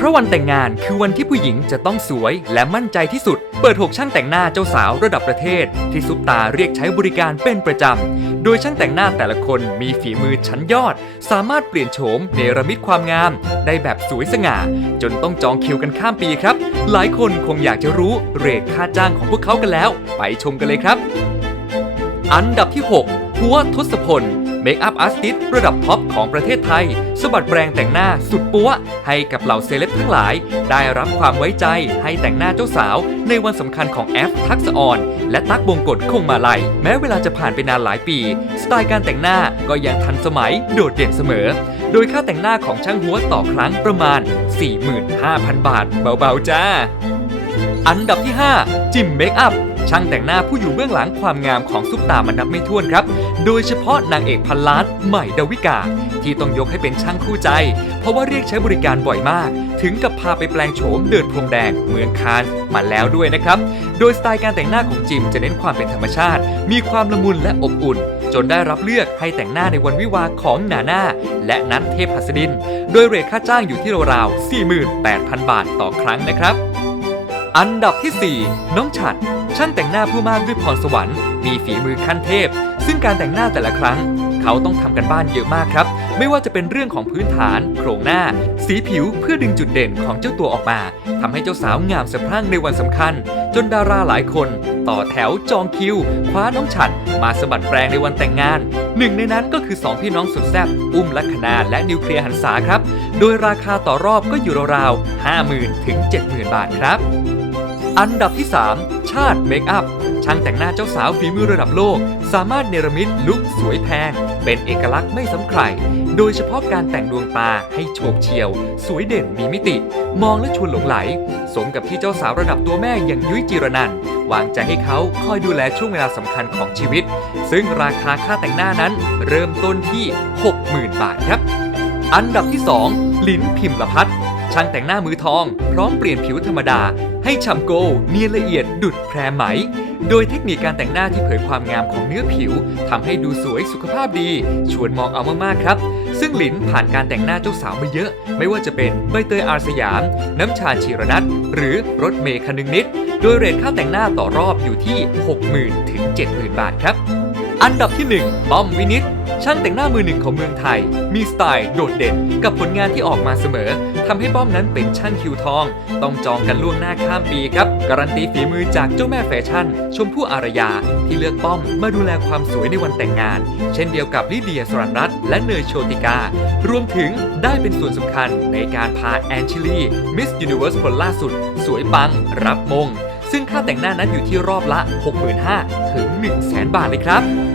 เพราะวันแต่งงานคือวันที่ผู้หญิงจะต้องสวยและมั่นใจที่สุด เปิด 6 ช่างแต่งหน้าเจ้าสาวระดับประเทศ ที่ซุปตาเรียกใช้บริการเป็นประจำ โดยช่างแต่งหน้าแต่ละคนมีฝีมือชั้นยอด สามารถเปลี่ยนโฉมเนรมิตความงาม ได้แบบสวยสง่า จนต้องจองคิวกันข้ามปีครับ หลายคนคงอยากจะรู้เรทค่าจ้างของพวกเขากันแล้ว ไปชมกันเลยครับ อันดับที่ 6 หัวทศพล เมคอัพอาร์ติสระดับท็อปของประเทศไทย สบัดแปลงแต่งหน้าสุดปัวให้กับเหล่าเซเลบทั้งหลาย ได้รับความไว้ใจให้แต่งหน้าเจ้าสาว ในวันสำคัญของแอฟทักษะออน และตักบงกฎคงมาลัย แม้เวลาจะผ่านไปนานหลายปี สไตล์การแต่งหน้าก็ยังทันสมัยโดดเด่นเสมอ โดยค่าแต่งหน้าของช่างหัวต่อครั้งประมาณ 45,000 บาท เบาๆจ้า อันดับที่ 5 จิมเมคอัพช่างแต่งหน้าผู้อยู่เบื้องหลังความงามของซุปตามันนับไม่ถ้วนครับ โดยเฉพาะนางเอกพันล้านใหม่ดาวิกา ที่ต้องยกให้เป็นช่างคู่ใจ เพราะว่าเรียกใช้บริการบ่อยมาก ถึงกับพาไปแปลงโฉมเดินพรมแดงเมืองคานส์มาแล้วด้วยนะครับ โดยสไตล์การแต่งหน้าของจิมจะเน้นความเป็นธรรมชาติ มีความละมุนและอบอุ่น จนได้รับเลือกให้แต่งหน้าในวันวิวาของนาน่าและนัทเทพหัสดิน โดยเรทค่าจ้างอยู่ที่ราวๆ48,000 บาทต่อครั้งนะครับอันดับที่ 4 น้องฉัด ช่างแต่งหน้าผู้มากด้วยพรสวรรค์ มีฝีมือขั้นเทพ ซึ่งการแต่งหน้าแต่ละครั้ง เขาต้องทำกันบ้านเยอะมากครับ ไม่ว่าจะเป็นเรื่องของพื้นฐาน โครงหน้า สีผิวเพื่อดึงจุดเด่นของเจ้าตัวออกมาทำให้เจ้าสาวงามสะพรั่งในวันสำคัญ จนดาราหลายคน ต่อแถวจองคิว คว้าน้องฉัดมาสะบัดแปลงในวันแต่งงาน หนึ่งในนั้นก็คือ 2 พี่น้องสุดแซ่บอุ้มลัคนาและนิวเคลียร์หันษาครับ โดยราคาต่อรอบก็อยู่ราวๆ50,000ถึง70,000 บาทครับ อันดับที่ 3 ชาติเมคอัพ ช่างแต่งหน้าเจ้าสาวฝีมือระดับโลก สามารถเนรมิตลุคสวยแพง เป็นเอกลักษณ์ไม่ซ้ำใคร โดยเฉพาะการแต่งดวงตาให้โฉบเฉียว สวยเด่นมีมิติ มองและชวนหลงไหล สมกับที่เจ้าสาวระดับตัวแม่อย่างยุ้ยจีรนันวางใจให้เขาคอยดูแลช่วงเวลาสำคัญของชีวิต ซึ่งราคาค่าแต่งหน้านั้น เริ่มต้นที่ 60,000 บาทครับ อันดับที่ 2 ลิ้นพิมพ์ละพัดช่างแต่งหน้ามือทอง พร้อมเปลี่ยนผิวธรรมดา ให้ฉ่ำโกลเนียนละเอียดดุดแพรไหม โดยเทคนิคการแต่งหน้าที่เผยความงามของเนื้อผิวทำให้ดูสวยสุขภาพดี ชวนมองเอามากๆครับ ซึ่งหลินผ่านการแต่งหน้าเจ้าสาวมาเยอะ ไม่ว่าจะเป็นใบเตยอาสยาม น้ำชาชีรนัทหรือรถเมย์คนึงนิด โดยเรทค่าแต่งหน้าต่อรอบอยู่ที่ 60,000 ถึง 70,000 บาทครับ อันดับที่ 1 ป้อมวินิต ช่างแต่งหน้ามือหนึ่งของเมืองไทย มีสไตล์โดดเด่น กับผลงานที่ออกมาเสมอทำให้ป้อมนั้นเป็นช่างคิวทอง ต้องจองกันล่วงหน้าข้ามปีครับ การันตีฝีมือจากเจ้าแม่แฟชั่น ชมพู่อารยา ที่เลือกป้อมมาดูแลความสวยในวันแต่งงาน เช่นเดียวกับลิเดียสรันรัตและเนยโชติกา รวมถึงได้เป็นส่วนสำคัญในการพาแอนชิลีมิสยูนิเวิร์สคนล่าสุด สวยปัง รับมงซึ่งค่าแต่งหน้านั้นอยู่ที่รอบละ 65,000 ถึง 100,000 บาทเลยครับ